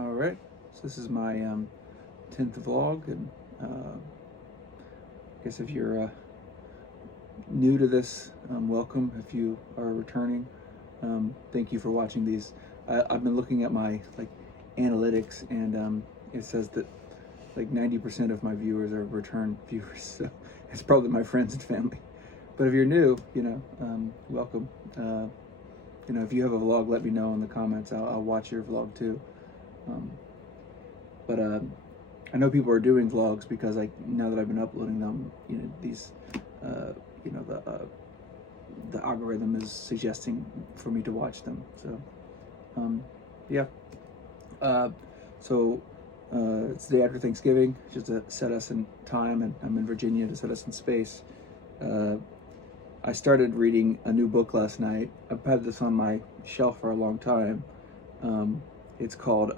All right, so this is my 10th vlog, and I guess if you're new to this, welcome. If you are returning, thank you for watching these. I've been looking at my analytics, and it says that 90% of my viewers are return viewers, so it's probably my friends and family. But if you're new, welcome. If you have a vlog, let me know in the comments. I'll watch your vlog too. But I know people are doing vlogs because now that I've been uploading them, these, the algorithm is suggesting for me to watch them. So, yeah. It's the day after Thanksgiving, just to set us in time, and I'm in Virginia to set us in space. I started reading a new book last night. I've had this on my shelf for a long time. It's called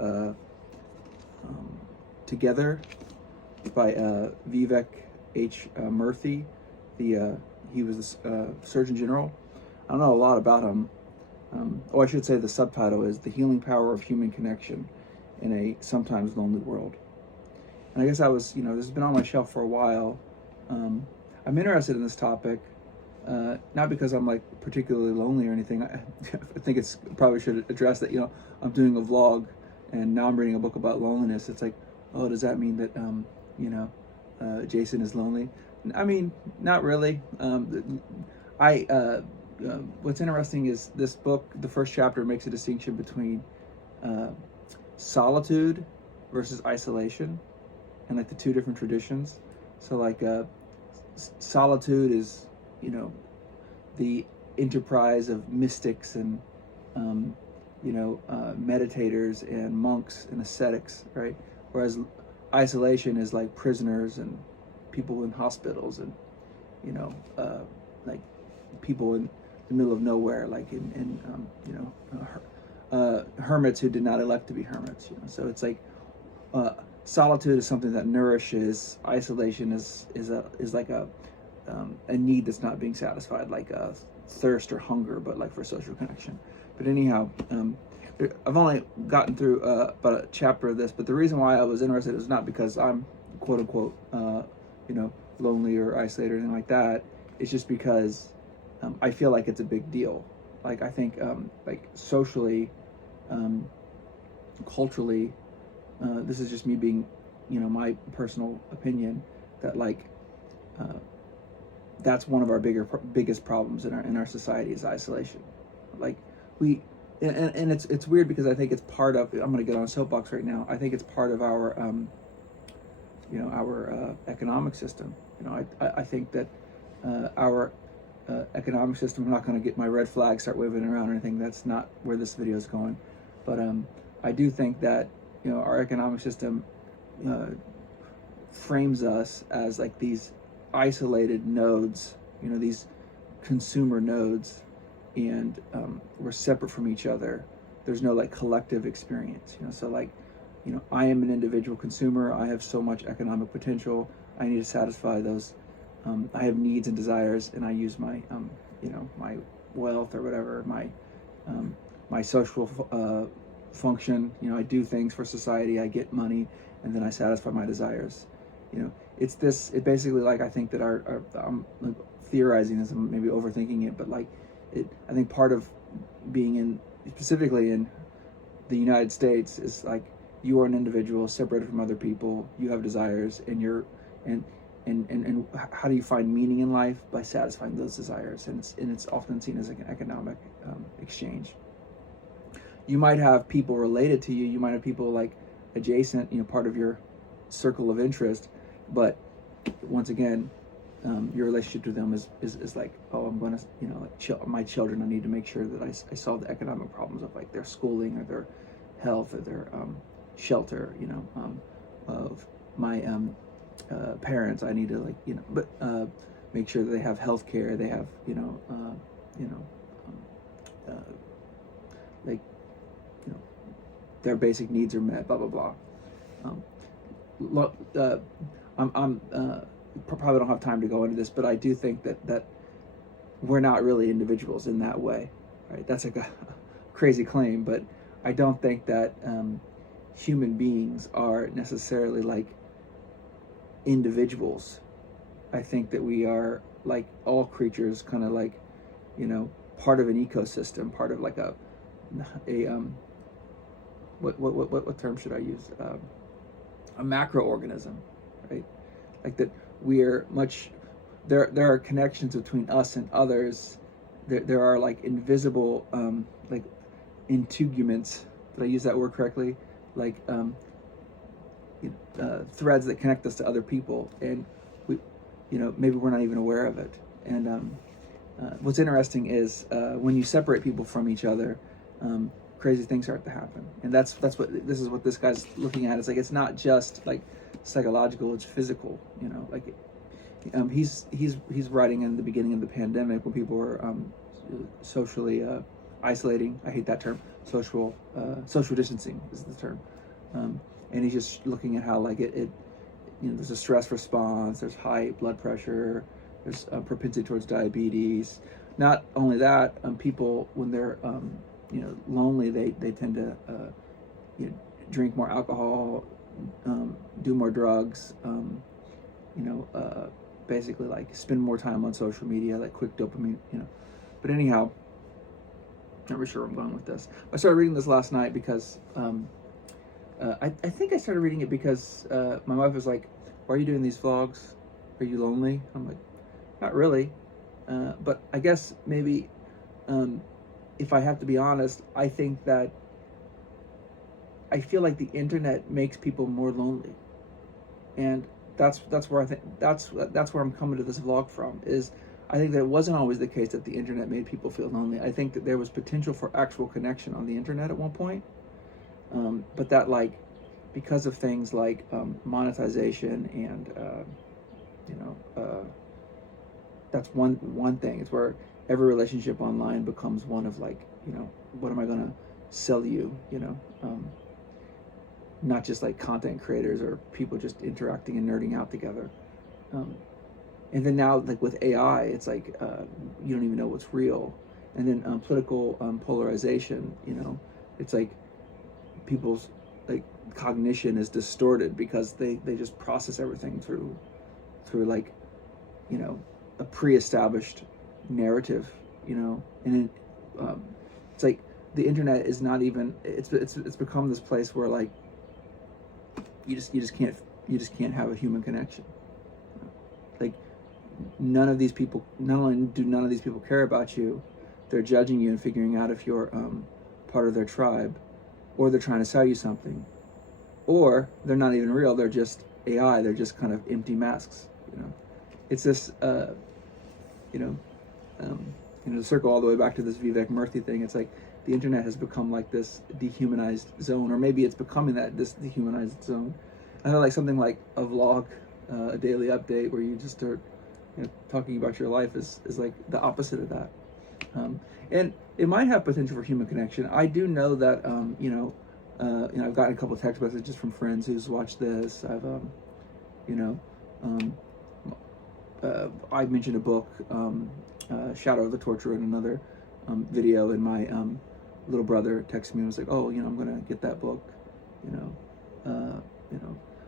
Together by Vivek Murthy. He was the Surgeon General. I don't know a lot about him. I should say the subtitle is The Healing Power of Human Connection in a Sometimes Lonely World. And I guess this has been on my shelf for a while. I'm interested in this topic, not because I'm particularly lonely or anything. I think probably should address that, I'm doing a vlog and now I'm reading a book about loneliness. It's oh, does that mean that, Jason is lonely? I mean, not really. What's interesting is this book, the first chapter makes a distinction between solitude versus isolation, and the two different traditions. So solitude is, the enterprise of mystics and, meditators and monks and ascetics, right? Whereas isolation is like prisoners and people in hospitals and, people in the middle of nowhere, hermits who did not elect to be hermits. So it's solitude is something that nourishes. Isolation is like a need that's not being satisfied, like a thirst or hunger, but for social connection. But anyhow, I've only gotten through about a chapter of this, but the reason why I was interested is not because I'm quote unquote lonely or isolated or anything like that. It's just because I feel like it's a big deal. I think socially, culturally, this is just me being, my personal opinion, that that's one of our biggest problems in our society is isolation. It's weird because I think it's part of. I'm going to get on a soapbox right now. I think it's part of our our economic system. I think that our economic system. I'm not going to get my red flag start waving around or anything. That's not where this video is going. But I do think that our economic system frames us as these isolated nodes. These consumer nodes, and we're separate from each other. There's no collective experience. I am an individual consumer. I have so much economic potential. I need to satisfy those. I have needs and desires, and I use my my wealth or whatever, my social function. I do things for society. I get money, and then I satisfy my desires. It's this. It basically I think that I'm theorizing this and maybe overthinking it, but I think part of being specifically in the United States is you are an individual separated from other people. You have desires, and and how do you find meaning in life? By satisfying those desires, and it's often seen as an economic exchange. You might have people related to you. You might have people adjacent, part of your circle of interest, but once again, your relationship to them is oh, I'm going to, my children, I need to make sure that I solve the economic problems of their schooling or their health or their shelter, of my parents. I need to make sure that they have health care, they have, their basic needs are met, blah, blah, blah. I'm probably don't have time to go into this, but I do think that we're not really individuals in that way, right? That's a crazy claim, but I don't think that human beings are necessarily like individuals. I think that we are, like all creatures, kind of like, part of an ecosystem, part of like a what term should I use? A macroorganism, right? Like that we are much. There are connections between us and others. There are like invisible like integuments. Did I use that word correctly? Like threads that connect us to other people, and we, maybe we're not even aware of it. And what's interesting is when you separate people from each other, crazy things start to happen. And that's what this guy's looking at. It's like, it's not just like psychological, it's physical. Like he's writing in the beginning of the pandemic when people were socially isolating. I hate that term. Social distancing is the term. And he's just looking at how like it there's a stress response, there's high blood pressure, there's a propensity towards diabetes. Not only that, people when they're lonely, they tend to drink more alcohol, do more drugs, basically like spend more time on social media, like quick dopamine, But anyhow, not really sure where I'm going with this. I started reading this last night because I think I started reading it because my wife was like, "Why are you doing these vlogs? Are you lonely?" I'm like, "Not really," but I guess maybe if I have to be honest, I think that I feel like the internet makes people more lonely, and that's where I think that's where I'm coming to this vlog from. Is I think that it wasn't always the case that the internet made people feel lonely. I think that there was potential for actual connection on the internet at one point. But that, like, because of things like monetization and that's one thing. It's where every relationship online becomes one of like, what am I gonna sell you? Not just like content creators or people just interacting and nerding out together. And then now, like with AI, it's like you don't even know what's real. And then political polarization. It's like people's like cognition is distorted because they just process everything through like a pre-established narrative, and then it's like the internet is not even it's become this place where like you just can't have a human connection. Like not only do none of these people care about you, they're judging you and figuring out if you're part of their tribe, or they're trying to sell you something, or they're not even real. They're just AI. They're just kind of empty masks. It's this, to circle all the way back to this Vivek Murthy thing. It's like the internet has become like this dehumanized zone, or maybe it's becoming this dehumanized zone. I know, like something like a vlog, a daily update where you just start, talking about your life is like the opposite of that. And it might have potential for human connection. I do know that, I've gotten a couple of text messages from friends who's watched this. I've, I mentioned a book, Shadow of the Torturer, in another video, and my little brother texted me and was like, "Oh, I'm gonna get that book."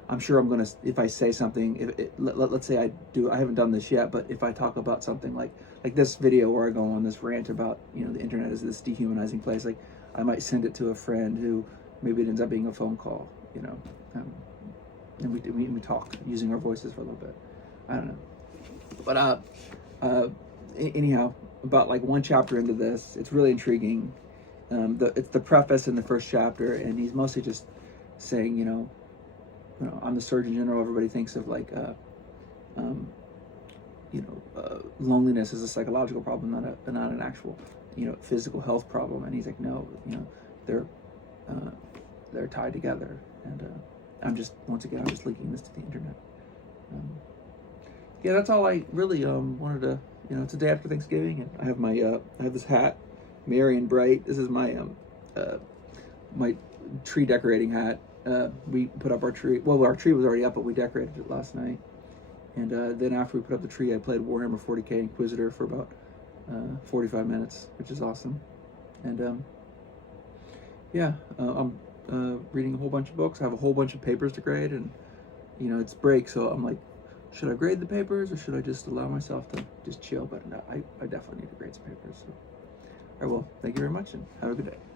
I'm sure I'm gonna, if I say something, let's say I haven't done this yet, but if I talk about something like this video where I go on this rant about the internet is this dehumanizing place, like I might send it to a friend who maybe it ends up being a phone call, and we talk using our voices for a little bit. I don't know, but anyhow, about like one chapter into this, it's really intriguing. It's the preface in the first chapter, and he's mostly just saying, I'm the Surgeon General. Everybody thinks of like, loneliness is a psychological problem, not an actual, physical health problem. And he's like, no, they're tied together. And I'm just linking this to the internet. Yeah, that's all I really wanted to. It's the day after Thanksgiving, and I have I have this hat, merry and bright. This is my my tree decorating hat. We put up our tree. Well, our tree was already up, but we decorated it last night. And then after we put up the tree, I played Warhammer 40k Inquisitor for about 45 minutes, which is awesome. And I'm reading a whole bunch of books. I have a whole bunch of papers to grade, and you know, it's break, so I'm like, should I grade the papers or should I just allow myself to just chill? But no, I definitely need to grade some papers. So. All right, well, thank you very much, and have a good day.